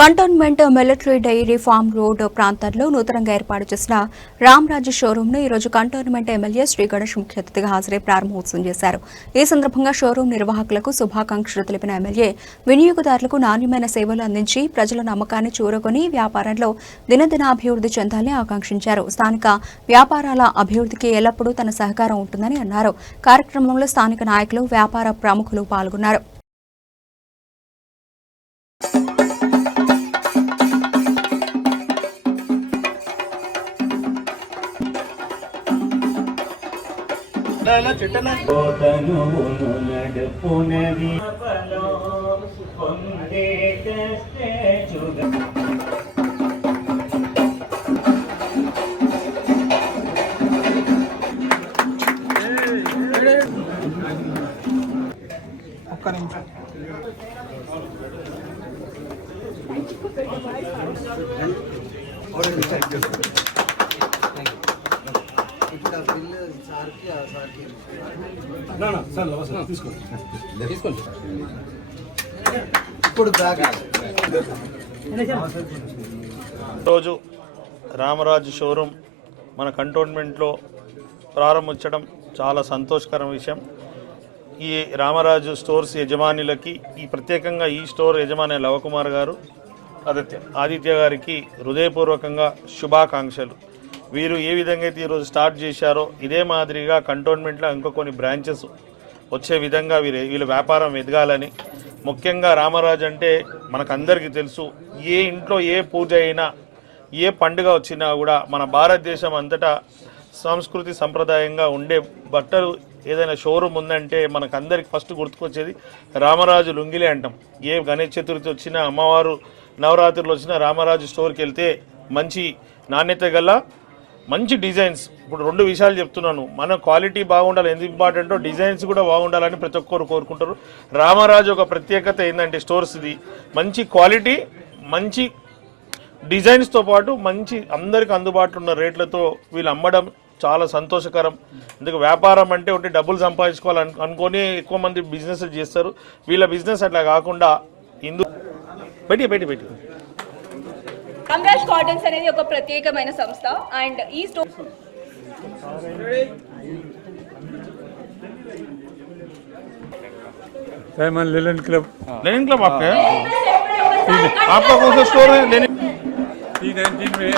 Cantonment military dairy farm road ప్రాంతంలో నూతనంగా ఏర్పాటు చేసిన రామరాజు షోరూంను ఈరోజు కంటోన్మెంట్ ఎమ్మెల్యే శ్రీ గణేష్ ముఖ్య అతిథిగా హాజరై ప్రారంభోత్సవం చేశారు. ఈ సందర్భంగా షోరూం నిర్వాహకులకు శుభాకాంక్షలు తెలిపిన ఎమ్మెల్యే వినియోగదారులకు నాణ్యమైన సేవలు అందించి ప్రజల నమ్మకాన్ని చూరగొని వ్యాపారంలో దినదినాభివృద్ధి చెందాలని ఆకాంక్షించారు. స్థానిక వ్యాపారాల అభివృద్ధికి ఎల్లప్పుడూ తన సహకారం ఉంటుందని అన్నారు. కార్యక్రమంలో స్థానిక నాయకులు, వ్యాపార ప్రముఖులు పాల్గొన్నారు. రోజు రామరాజు షోరూమ్ మన కంటోన్మెంట్లో ప్రారంభించడం చాలా సంతోషకర విషయం. ఈ రామరాజు స్టోర్స్ యజమానులకి ప్రత్యేకంగా ఈ స్టోర్ యజమాని లవకుమార్ గారు, ఆదిత్య గారికి హృదయపూర్వకంగా శుభాకాంక్షలు. వీరు ఏ విధంగా అయితే ఈరోజు స్టార్ట్ చేశారో ఇదే మాదిరిగా కంటోన్మెంట్లో ఇంకా కొన్ని బ్రాంచెస్ వచ్చే విధంగా వీళ్ళ వ్యాపారం ఎదగాలని. ముఖ్యంగా రామరాజు అంటే మనకందరికీ తెలుసు, ఏ ఇంట్లో ఏ పూజ అయినా, ఏ పండుగ వచ్చినా కూడా మన భారతదేశం అంతటా సంస్కృతి సంప్రదాయంగా ఉండే బట్టలు ఏదైనా షోరూమ్ ఉందంటే మనకందరికి ఫస్ట్ గుర్తుకొచ్చేది రామరాజు లుంగిలే అంటాం. ఏ గణేష్ చతుర్థి వచ్చినా, అమ్మవారు నవరాత్రులు వచ్చినా రామరాజు స్టోర్కి వెళ్తే మంచి నాణ్యత గల మంచి డిజైన్స్. ఇప్పుడు రెండు విషయాలు చెప్తున్నాను, మన క్వాలిటీ బాగుండాలి, ఎంత ఇంపార్టెంటో డిజైన్స్ కూడా బాగుండాలని ప్రతి ఒక్కరు కోరుకుంటారు. రామరాజు ఒక ప్రత్యేకత ఏంటంటే స్టోర్స్ది మంచి క్వాలిటీ, మంచి డిజైన్స్తో పాటు మంచి అందరికి అందుబాటులో ఉన్న రేట్లతో వీళ్ళు అమ్మడం చాలా సంతోషకరం. ఎందుకు వ్యాపారం అంటే ఒకటి డబ్బులు సంపాదించుకోవాలని అనుకొని ఎక్కువ మంది బిజినెస్ చేస్తారు. వీళ్ళ బిజినెస్ అట్లా కాకుండా పెట్టి రామరాజ్ కాటన్స్ అనేది ఒక ప్రత్యేకమైన సంస్థ. అండ్ ఈ స్టోర్ लेनिन क्लब आपका कौन सा स्टोर है? T19 में